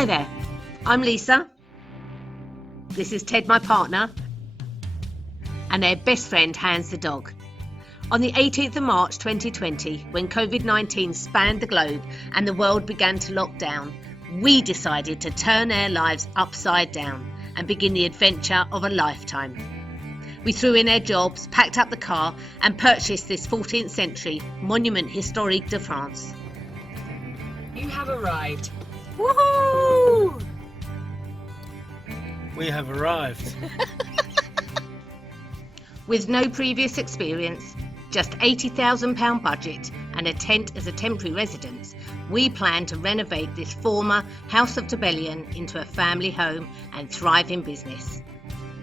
Hi there, I'm Lisa. This is Ted, my partner, and their best friend, Hans the dog. On the 18th of March 2020, when COVID-19 spanned the globe and the world began to lock down, we decided to turn our lives upside down and begin the adventure of a lifetime. We threw in our jobs, packed up the car and purchased this 14th century monument historique de France. You have arrived. Woohoo! We have arrived. With no previous experience, just £80,000 budget and a tent as a temporary residence, we plan to renovate this former House of Rebellion into a family home and thriving business.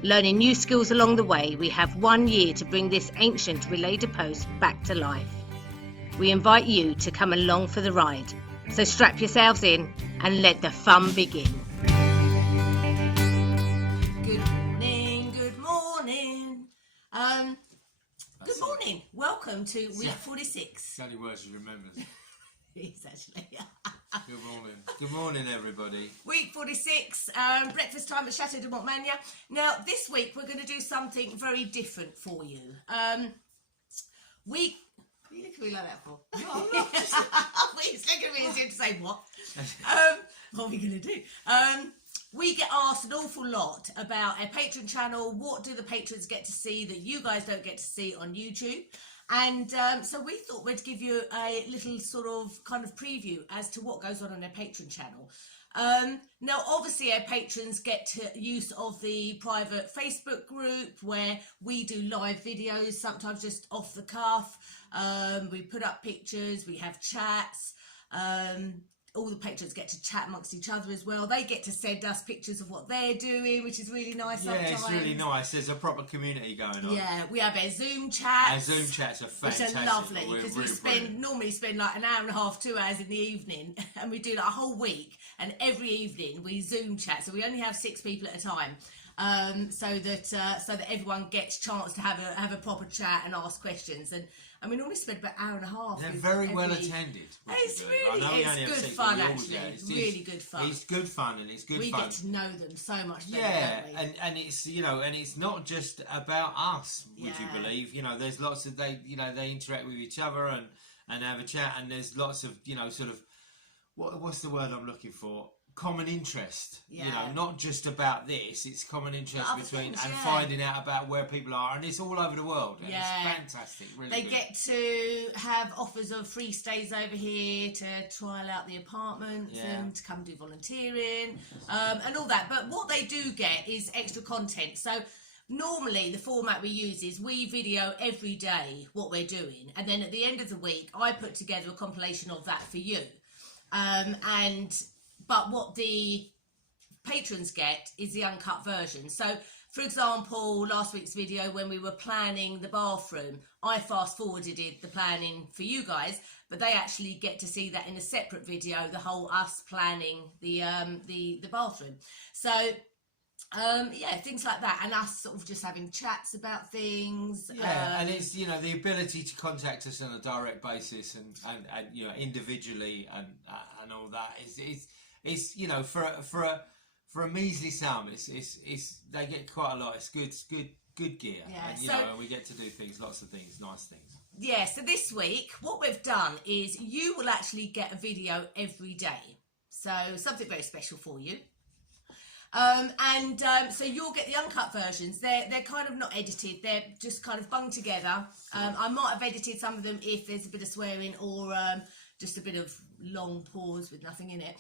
Learning new skills along the way, we have 1 year to bring this ancient relay de post back to life. We invite you to come along for the ride. So strap yourselves in and let the fun begin. Good morning, good morning. Good morning. Welcome to week 46. It's the only words you remember. Yes, actually. Good morning. Good morning, everybody. Week 46, breakfast time at Chateau De Montmagner. Now, this week we're going to do something very different for you. What are you looking at me like that for? No, I'm not. He's looking at me as if to say what? What are we going to do? We get asked an awful lot about our Patreon channel. What do the patrons get to see that you guys don't get to see on YouTube? And so we thought we'd give you a little sort of kind of preview as to what goes on our Patreon channel. Now, obviously, our patrons get use of the private Facebook group where we do live videos, sometimes just off the cuff. We put up pictures, we have chats. All the patrons get to chat amongst each other as well. They get to send us pictures of what they're doing, which is really nice sometimes. Yeah, it's really nice. There's a proper community going on. Yeah, we have our Zoom chats. Our Zoom chats are fantastic. Which are lovely, because we normally spend like an hour and a half, 2 hours in the evening, and we do like a whole week, and every evening we Zoom chat. So we only have 6 people at a time. So that everyone gets a chance to have a proper chat and ask questions. And we normally spend about an hour and a half. They're very well attended. It's good fun, actually. It's really good fun. It's good fun, and it's good fun. We get to know them so much better, don't we? and it's and it's not just about us. Would you believe? There's lots of they interact with each other and have a chat, and there's lots of sort of what's the word I'm looking for? Common interest, not just about this. It's common interest between and finding out about where people are, and it's all over the world. And it's fantastic. Really, they get to have offers of free stays over here to trial out the apartments and to come do volunteering and all that. But what they do get is extra content. So normally the format we use is we video every day what we're doing, and then at the end of the week I put together a compilation of that for you, But what the patrons get is the uncut version. So, for example, last week's video when we were planning the bathroom, I fast-forwarded the planning for you guys, but they actually get to see that in a separate video, the whole us planning the bathroom. So, things like that, and us sort of just having chats about things. And it's the ability to contact us on a direct basis and individually and all that is. It's for a measly sum. It's they get quite a lot. It's good gear. Yeah, and we get to do lots of things, nice things. Yeah. So this week, what we've done is you will actually get a video every day. So something very special for you. So you'll get the uncut versions. They're kind of not edited. They're just kind of bunged together. I might have edited some of them if there's a bit of swearing or just a bit of long pause with nothing in it.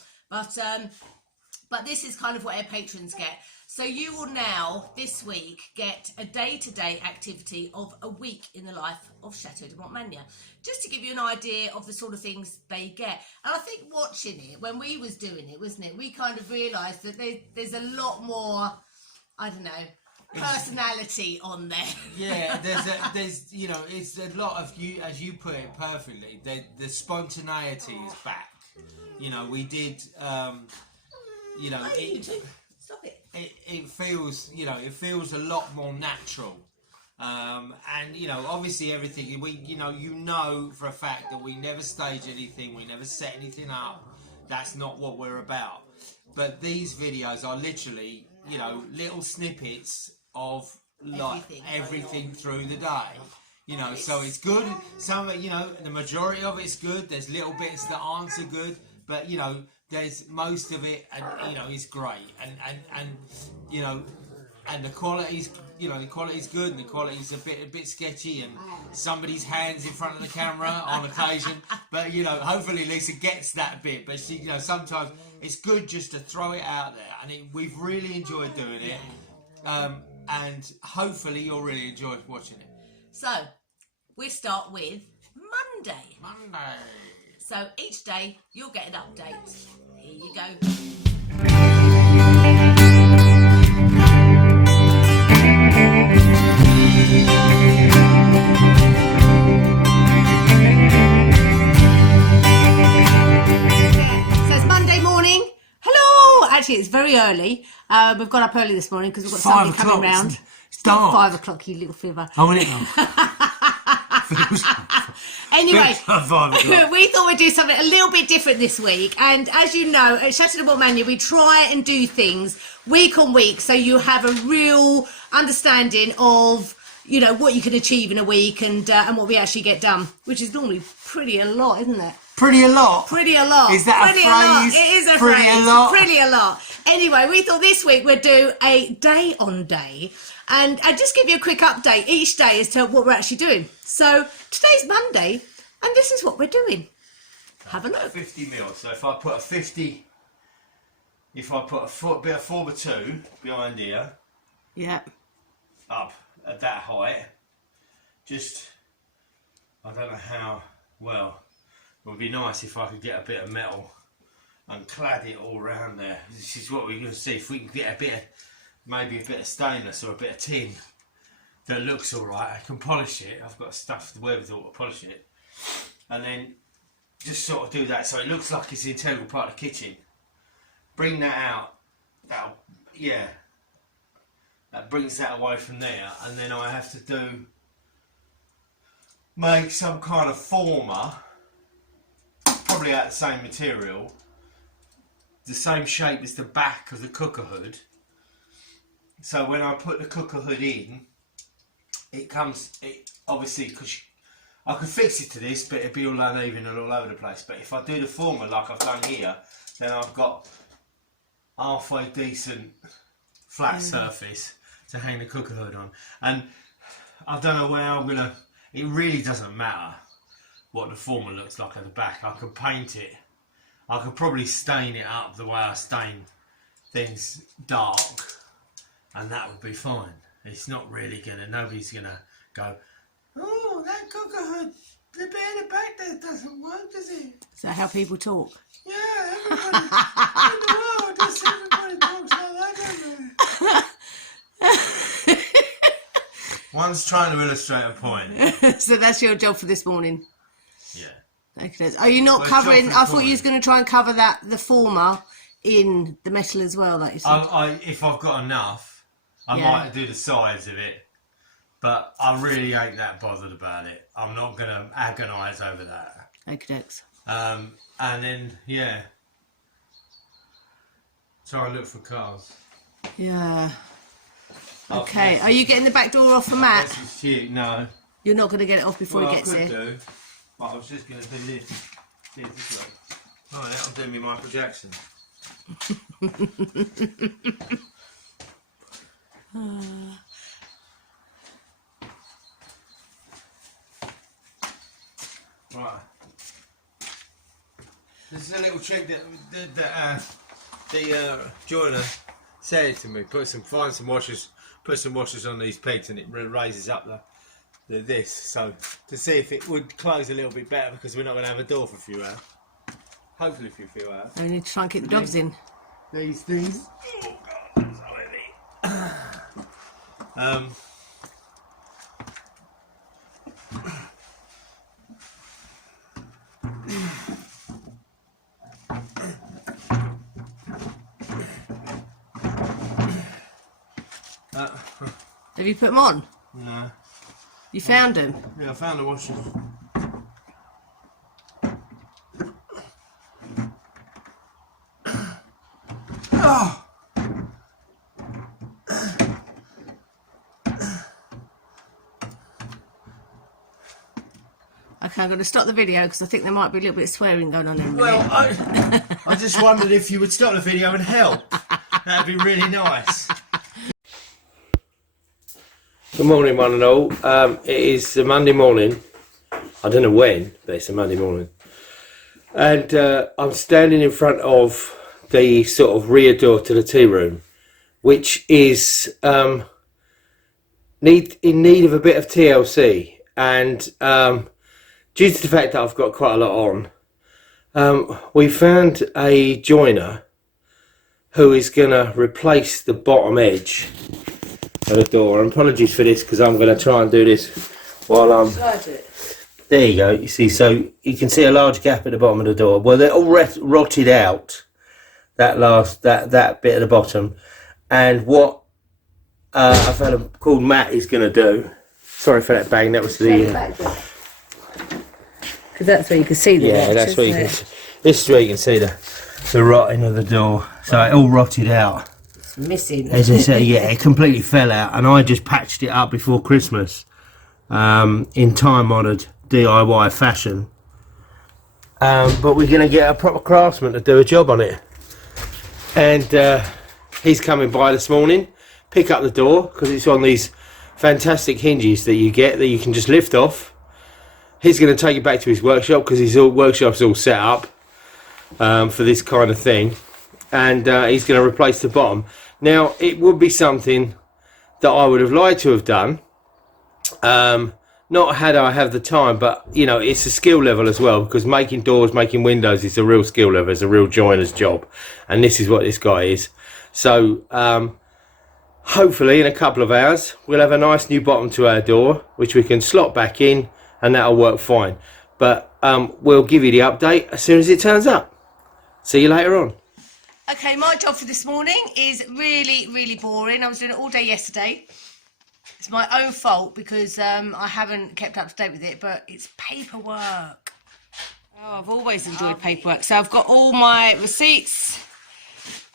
But this is kind of what our patrons get. So you will now, this week, get a day-to-day activity of a week in the life of Chateau De Montmagner, just to give you an idea of the sort of things they get. And I think watching it, when we was doing it, wasn't it, we kind of realised that there's a lot more, I don't know, personality on there. Yeah, there's it's a lot of you, as you put it perfectly. The spontaneity is back. We did. Stop it. It feels it feels a lot more natural. And obviously everything we for a fact that we never stage anything, we never set anything up. That's not what we're about. but these videos are literally, you know, little snippets of like everything through the day. You know, so it's good. Some, you know, the majority of it's good. There's little bits that aren't so good, but you know, there's most of it, and you know, is great, and you know, and the quality's, you know, the quality's good, and the quality's a bit sketchy, and somebody's hands in front of the camera on occasion. But you know, hopefully Lisa gets that bit. But she, you know, sometimes it's good just to throw it out there, and we've really enjoyed doing it, and hopefully you'll really enjoy watching it. So we start with Monday. Monday. So each day you'll get an update. Here you go. So it's Monday morning. Hello! Actually, it's very early. We've got up early this morning because we've got somebody coming round. It's dark. 5 o'clock, you little fibber. Oh, isn't it? Anyway, 5 o'clock. we thought we'd do something a little bit different this week. And as you know, at Chateau De Montmagner, we try and do things week on week so you have a real understanding of, you know, what you can achieve in a week and what we actually get done, which is normally pretty a lot, isn't it? Pretty a lot. Pretty a lot. Is that pretty a phrase? It is a pretty phrase. A lot. Pretty a lot. Anyway, we thought this week we'd do a day on day. And I'll just give you a quick update each day as to what we're actually doing. So today's Monday, and this is what we're doing. Have a look. 50 mil. So if I put a 50, if I put a bit of 4x2 behind here, Yeah. up at that height, just, I don't know how well, it would be nice if I could get a bit of metal and clad it all around there. This is what we're going to see, if we can get a bit of, maybe a bit of stainless or a bit of tin that looks alright. I can polish it. I've got stuff to wherewithal to polish it, and then just sort of do that so it looks like it's an integral part of the kitchen. Bring that out. That'll, yeah, that brings that away from there, and then I have to make some kind of former, probably out of the same material, the same shape as the back of the cooker hood. So when I put the cooker hood in, it obviously, because I could fix it to this, but it'd be all uneven and all over the place. But if I do the former like I've done here, then I've got halfway decent flat surface to hang the cooker hood on. And I don't know where I'm gonna, it really doesn't matter what the former looks like at the back. I could paint it, I could probably stain it up the way I stain things dark, and that would be fine. It's not really gonna, nobody's gonna go, oh, that cooker hood, the bit in the back there doesn't work, does it? Is that how people talk? Yeah, everybody in the world, does everybody talks like that, don't they? One's trying to illustrate a point. So that's your job for this morning. Yeah. Okay. Are you not Well, covering? job for I the thought you was going to try and cover the former in the metal as well, like you said. If I've got enough, I Yeah. might do the sides of it, but I really ain't that bothered about it. I'm not going to agonise over that. Okay. And then, yeah, try and look for cars. Yeah. Okay. Are you getting the back door off for Matt? This is cute. No. You're not going to get it off before Well, he I gets could here. do, but I was just going to do this. This way. Oh, that'll do me Michael Jackson. Right. This is a little trick that the joiner said to me. Find some washers, put some washers on these pegs, and it raises up this. So to see if it would close a little bit better, because we're not going to have a door for a few hours. Hopefully for a few hours. I need to try and keep the dogs in. These things. Oh God, so heavy. Have you put them on? No. You found them? Yeah, I found the washers. Okay, I'm going to stop the video because I think there might be a little bit of swearing going on in a minute. Well, I just wondered if you would stop the video and help. That'd be really nice. Good morning, one and all. It is a Monday morning. I don't know when, but it's a Monday morning. And I'm standing in front of the sort of rear door to the tea room, which is in need of a bit of TLC. And due to the fact that I've got quite a lot on, we found a joiner who is going to replace the bottom edge of the door. And apologies for this because I'm going to try and do this while I'm... There you go. You see, so you can see a large gap at the bottom of the door. Well, they're all rotted out. That bit at the bottom. And what a fellow called Matt is going to do... Sorry for that bang. That was the... Because that's where you can see the yeah, rot, that's where you isn't can. it? This is where you can see the rotting of the door. So it all rotted out. It's missing. As I say, yeah, it completely fell out, and I just patched it up before Christmas, in time-honoured DIY fashion. But we're going to get a proper craftsman to do a job on it, and he's coming by this morning, pick up the door because it's on these fantastic hinges that you get that you can just lift off. He's going to take it back to his workshop because his workshop's all set up for this kind of thing, and he's going to replace the bottom. Now, it would be something that I would have liked to have done, not had I have the time, but you know, it's a skill level as well, because making doors, making windows is a real skill level, it's a real joiner's job, and this is what this guy is. So hopefully in a couple of hours we'll have a nice new bottom to our door which we can slot back in, and that'll work fine. But we'll give you the update as soon as it turns up. See you later on. Okay, my job for this morning is really, really boring. I was doing it all day yesterday. It's my own fault because I haven't kept up to date with it, but it's paperwork. Oh, I've always enjoyed paperwork. So I've got all my receipts,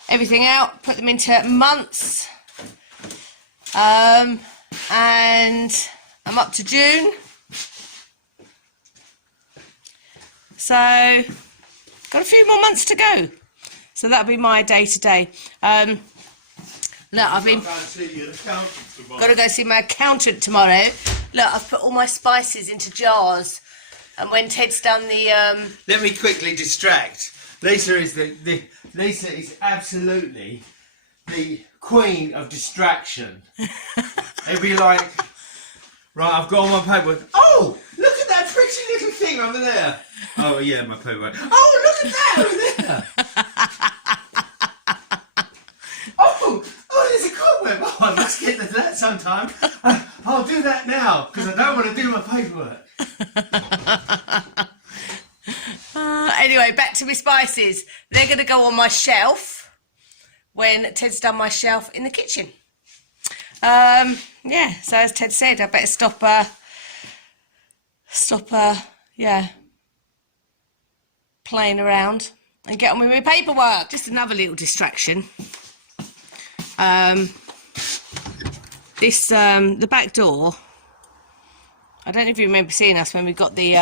everything out, put them into months. And I'm up to June. So, got a few more months to go. So that'll be my day to day. Look, I've been got to go see my accountant tomorrow. Look, I've put all my spices into jars, and when Ted's done the Let me quickly distract. Lisa is Lisa is absolutely the queen of distraction. It'd be like, right, I've got all my paperwork. Oh, look at that pretty little thing over there. Oh yeah, my paperwork. Oh, look at that over there. Oh, there's a cobweb. Oh, I must get to that sometime. I'll do that now because I don't want to do my paperwork. Anyway, back to my spices. They're going to go on my shelf when Ted's done my shelf in the kitchen. Yeah, so as Ted said, I better stop playing around and get on with my paperwork. Just another little distraction. The back door, I don't know if you remember seeing us when we got the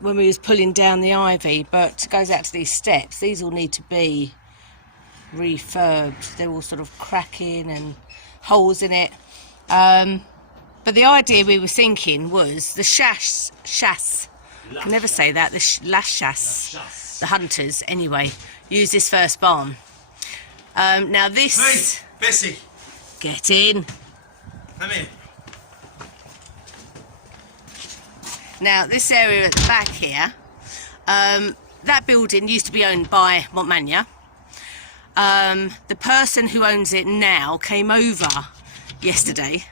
when we was pulling down the ivy, but it goes out to these steps. These all need to be refurbed. They're all sort of cracking and holes in it. But the idea we were thinking was the shas. I can never say that. The shas. The hunters, anyway, use this first barn. Now this... Hey, Bessie. Get in. Come in. Now, this area at the back here, that building used to be owned by Montmagner. The person who owns it now came over yesterday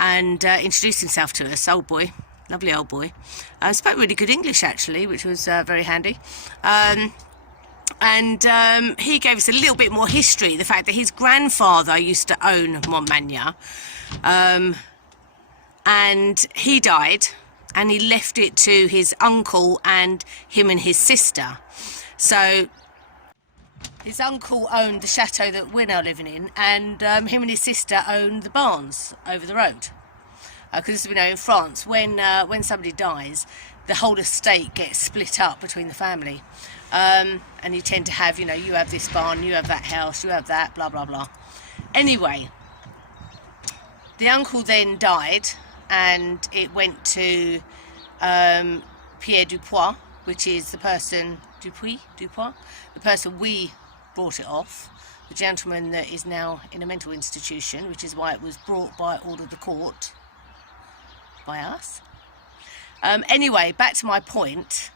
and introduced himself to us, old boy, lovely old boy. Spoke really good English actually, which was very handy. And he gave us a little bit more history, the fact that his grandfather used to own Montmagner, and he died and he left it to his uncle and him and his sister. So his uncle owned the chateau that we're now living in, and him and his sister owned the barns over the road. because you know in France when somebody dies, the whole estate gets split up between the family, and you tend to have, you know, you have this barn, you have that house, you have that, blah blah blah. Anyway, the uncle then died, and it went to Pierre Dupois, which is the person Dupois, the person we brought it off, the gentleman that is now in a mental institution, which is why it was brought by order of the court by us. Anyway, back to my point.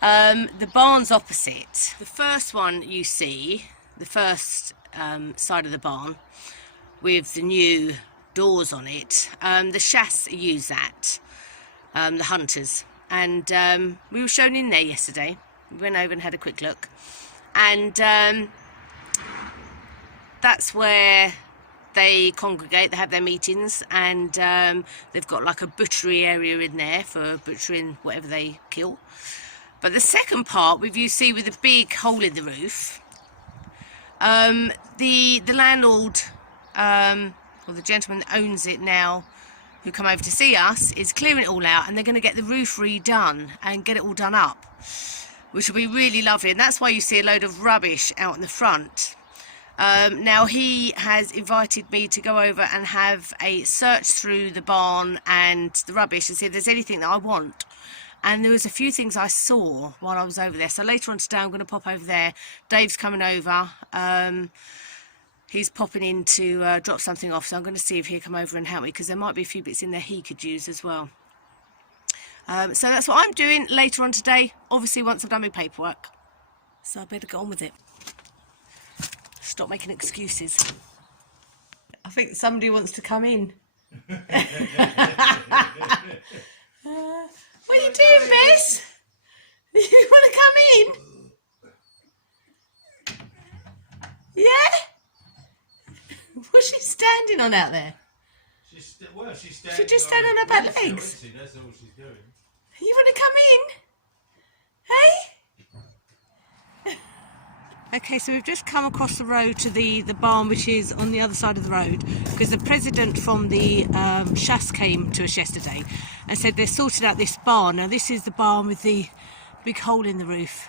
The barns opposite, the first one you see, the first side of the barn with the new doors on it, the chasse use that, the hunters, and we were shown in there yesterday. We went over and had a quick look, and that's where they congregate, they have their meetings, and they've got like a butchery area in there for butchering whatever they kill. But the second part, with you see with the big hole in the roof, the landlord, or the gentleman that owns it now, who come over to see us, is clearing it all out, and they're going to get the roof redone and get it all done up, which will be really lovely. And that's why you see a load of rubbish out in the front. Now he has invited me to go over and have a search through the barn and the rubbish and see if there's anything that I want. And there was a few things I saw while I was over there. So later on today I'm going to pop over there. Dave's coming over. He's popping in to drop something off. So I'm going to see if he'll come over and help me, because there might be a few bits in there he could use as well. So that's what I'm doing later on today, obviously once I've done my paperwork. So I better get on with it. Stop making excuses. I think somebody wants to come in. What are you doing, Bess? You want to come in? Yeah? What's she standing on out there? She's standing. She's just standing on her back legs. That's all she's doing. You want to come in? Hey? Okay, so we've just come across the road to the barn, which is on the other side of the road, because the president from the chasse came to us yesterday and said they've sorted out this barn. Now this is the barn with the big hole in the roof.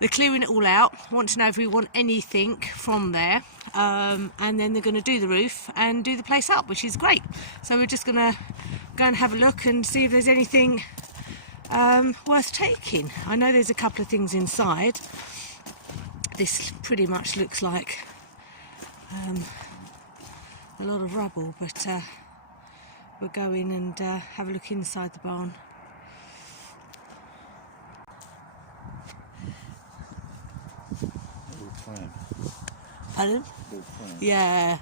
They're clearing it all out, want to know if we want anything from there, and then they're going to do the roof and do the place up, which is great. So we're just going to go and have a look and see if there's anything worth taking. I know there's a couple of things inside. This pretty much looks like a lot of rubble, but we'll go in and have a look inside the barn. Pardon? Yeah.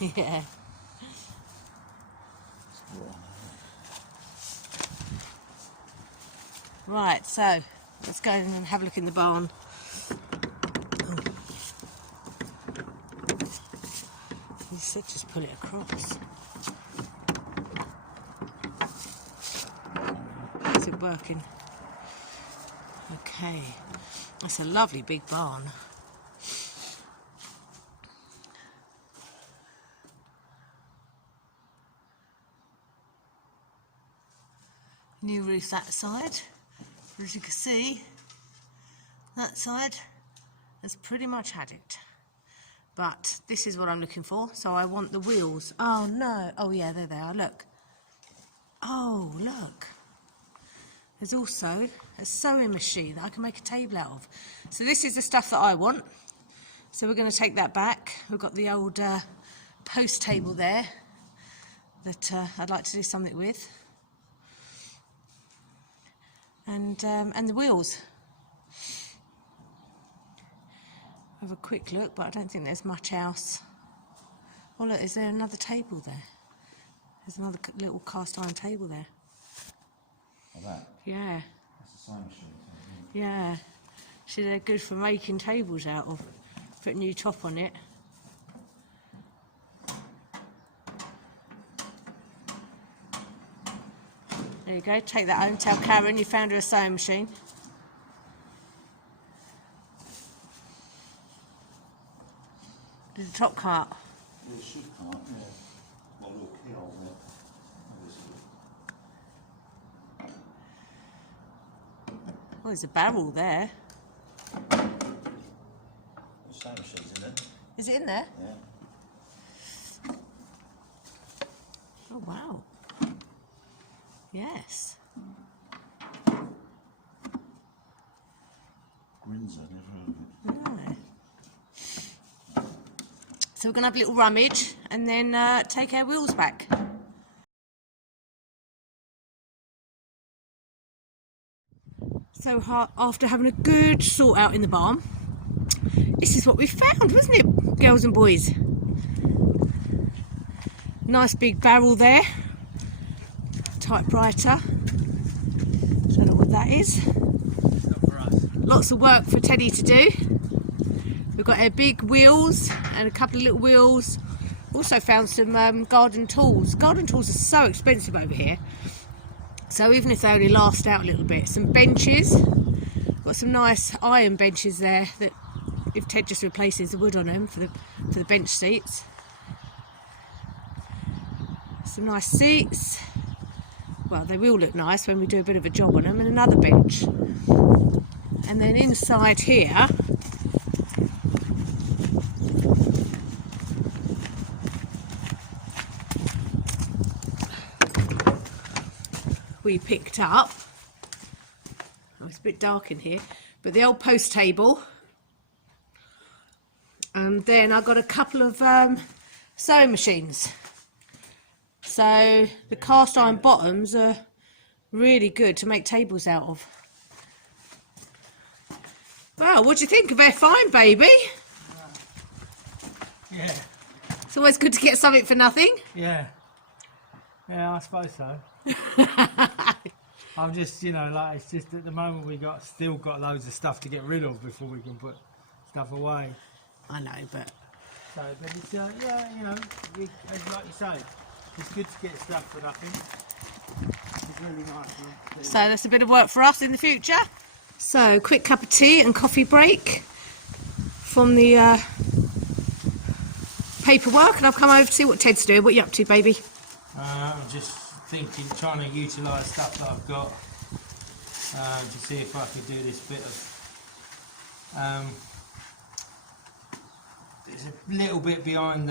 Yeah. Right, so let's go in and have a look in the barn. Oh. He said just pull it across. Is it working? Okay. That's a lovely big barn. New roof that side. As you can see, that side has pretty much had it. But this is what I'm looking for. So I want the wheels. Oh no. Oh yeah, there they are. Look. Oh, look. There's also a sewing machine that I can make a table out of. So this is the stuff that I want. So we're going to take that back. We've got the old post table there that I'd like to do something with. And the wheels. Have a quick look, but I don't think there's much else. Oh look, is there another table there? There's another little cast iron table there. Like that? Yeah. That's a sewing machine. Yeah. So they're good for making tables out of. Put a new top on it. There you go, take that home, tell Karen you found her a sewing machine. There's a top cart. It should come up, yeah. Got a little keyhole there. Obviously. Oh, there's a barrel there. The same machine's in there. Is it in there? Yeah. Oh, wow. Yes. Windsor, never heard of it. Right. So we're going to have a little rummage and then take our wheels back. So after having a good sort out in the barn, this is what we found, wasn't it, girls and boys? Nice big barrel there, typewriter. Don't know what that is. It's not for us. Lots of work for Teddy to do. We've got our big wheels and a couple of little wheels. Also found some garden tools. Garden tools are so expensive over here. So even if they only last out a little bit. Some benches. Got some nice iron benches there that if Ted just replaces the wood on them for the bench seats. Some nice seats. Well, they will look nice when we do a bit of a job on them, and another bench. And then inside here, we picked up, oh, it's a bit dark in here, but the old post table. And then I got a couple of sewing machines. So the cast iron bottoms are really good to make tables out of. Well, what do you think of our find, baby? Yeah, It's always good to get something for nothing. yeah, I suppose so. I'm just, like, it's just at the moment still got loads of stuff to get rid of before we can put stuff away. I know, but So, but it's, it's like you say, it's good to get stuff for nothing. It's really nice. so that's a bit of work for us in the future. So, quick cup of tea and coffee break from the paperwork, and I've come over to see what Ted's doing. What are you up to, baby? I'm just thinking, trying to utilise stuff that I've got to see if I could do this bit of. There's a little bit behind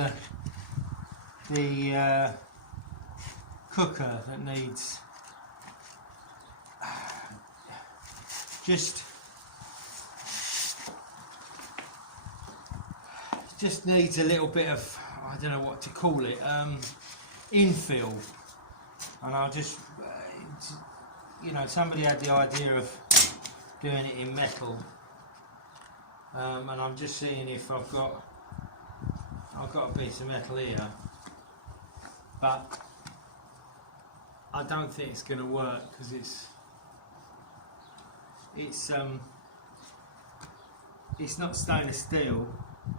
the cooker that needs just needs a little bit of, I don't know what to call it, infill. And I'll just somebody had the idea of doing it in metal, and I'm just seeing if I've got a piece of metal here, but I don't think it's going to work because it's not stainless steel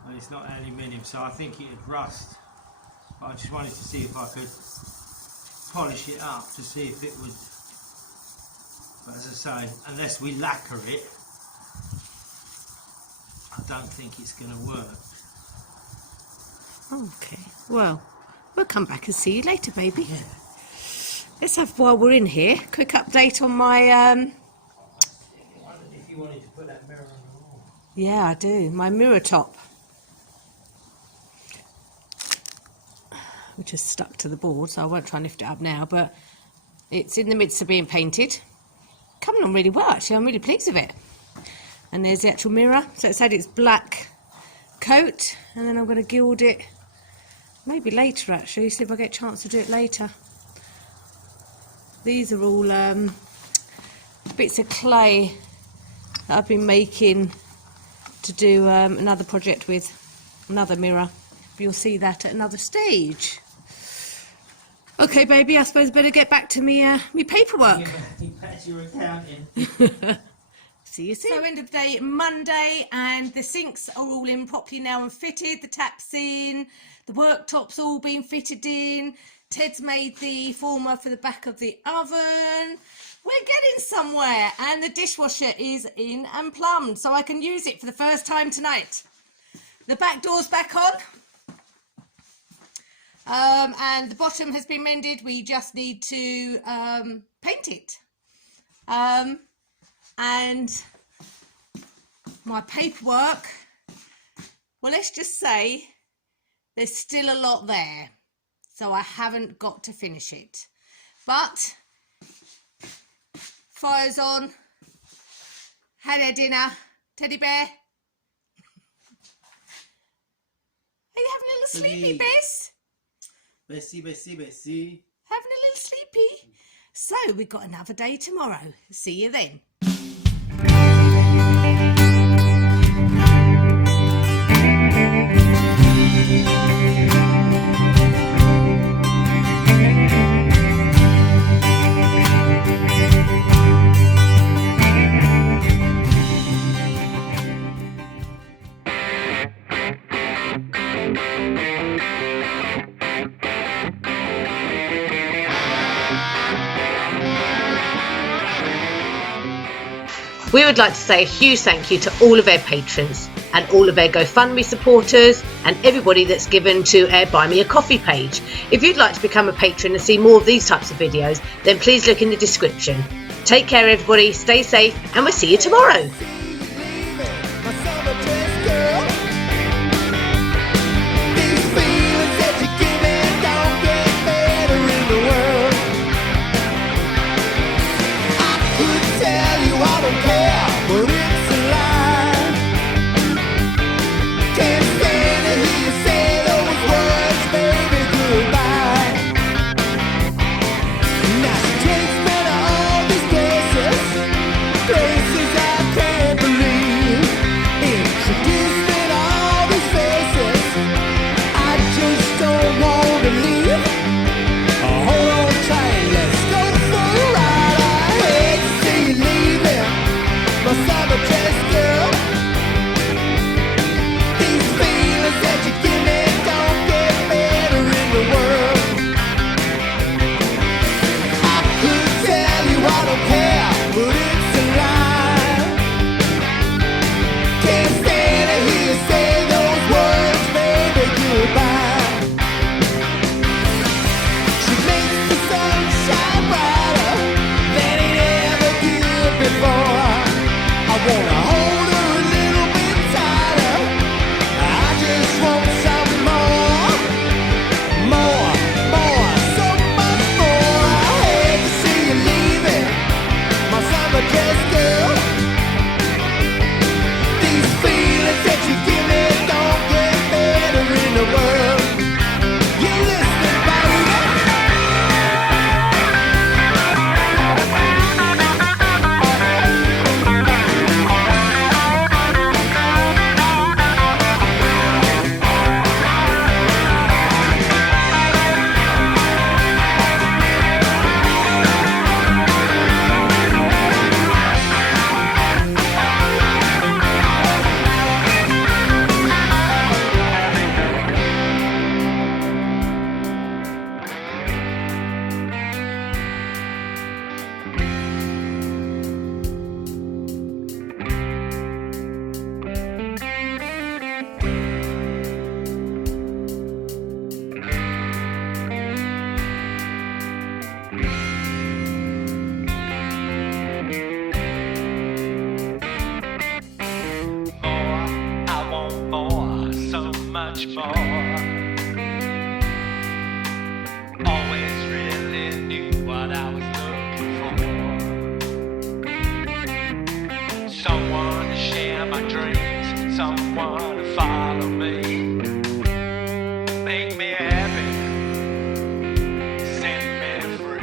and it's not aluminium, so I think it'd rust. But I just wanted to see if I could polish it up to see if it would. But as I say, unless we lacquer it, I don't think it's going to work. Okay, well, we'll come back and see you later, baby. Yeah. Let's have, while we're in here, quick update on my, I wondered if you wanted to put that mirror on the wall. yeah, I do, my mirror top, which is stuck to the board, so I won't try and lift it up now, but it's in the midst of being painted. Coming on really well, actually. I'm really pleased with it. And there's the actual mirror. So it's had its black coat, and then I'm going to gild it maybe later, actually, see if I get a chance to do it later. These are all bits of clay that I've been making to do another project with, another mirror. You'll see that at another stage. Okay, baby, I suppose I better get back to me paperwork. Yeah, that's your accounting. See you soon. So end of the day, Monday, and the sinks are all in properly now and fitted. The tap's in, the worktop's all been fitted in. Ted's made the former for the back of the oven. We're getting somewhere, and the dishwasher is in and plumbed, so I can use it for the first time tonight. The back door's back on. And the bottom has been mended. We just need to paint it. And my paperwork, well, let's just say there's still a lot there, so I haven't got to finish it. But fire's on, had our dinner. Teddy bear, are you having a little sleepy, Bess? Bessie, Bessie, Bessie. Having a little sleepy? So we've got another day tomorrow. See you then. We would like to say a huge thank you to all of our patrons and all of our GoFundMe supporters and everybody that's given to our Buy Me a Coffee page. If you'd like to become a patron and see more of these types of videos, then please look in the description. Take care everybody, stay safe, and we'll see you tomorrow. much more. Always really knew what I was looking for. Someone to share my dreams, someone to follow me, make me happy, set me free.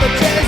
cemetery.